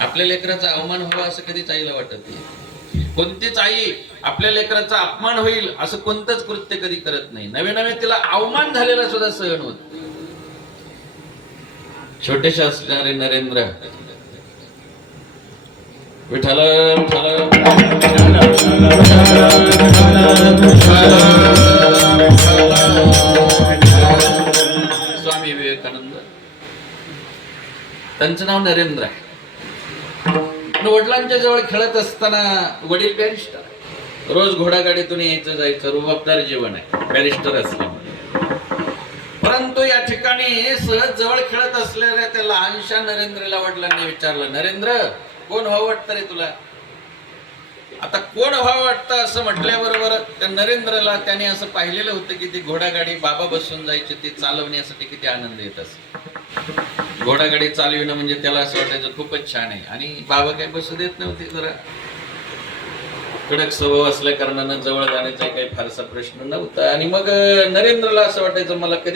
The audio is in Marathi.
आपल्या लेकराचा अवमान व्हावा असं कधीच आईला वाटत नाही. कोणतीच आई आपल्या लेकराचा अपमान होईल असं कोणतंच कृत्य कधी करत नाही. नवे नवे तिला अवमान झालेला सुद्धा सहन होत नाही. छोटेसे असणारे नरेंद्र. विठाल स्वामी विवेकानंद. त्यांचं नाव नरेंद्र आहे. आणि वडिलांच्या जवळ खेळत असताना वडील बॅरिस्टर रोज घोडागाडीतून यायचं जायचं रुबाबदार जीवन आहे. बॅरिस्टर असल्यामुळे. परंतु या ठिकाणी सहज जवळ खेळत असलेल्या त्या लहानशा नरेंद्रला वडिलांनी विचारलं नरेंद्र कोण व्हावं वाटतं रे तुला? आता कोण व्हावं वाटतं असं म्हटल्याबरोबर त्या नरेंद्रला त्याने असं पाहिलेलं होतं की ती घोडागाडी बाबा बसून जायची ती चालवण्यासाठी किती आनंद येत असे घोडागाडी चालविणं म्हणजे त्याला असं वाटायचं खूपच छान आहे. आणि बाबा काही बसू देत नव्हते जरा. कडक स्वभाव असल्या कारणानं जवळ जाण्याचा काही फारसा प्रश्न नव्हता. आणि मग नरेंद्रला असं वाटायचं मला कधी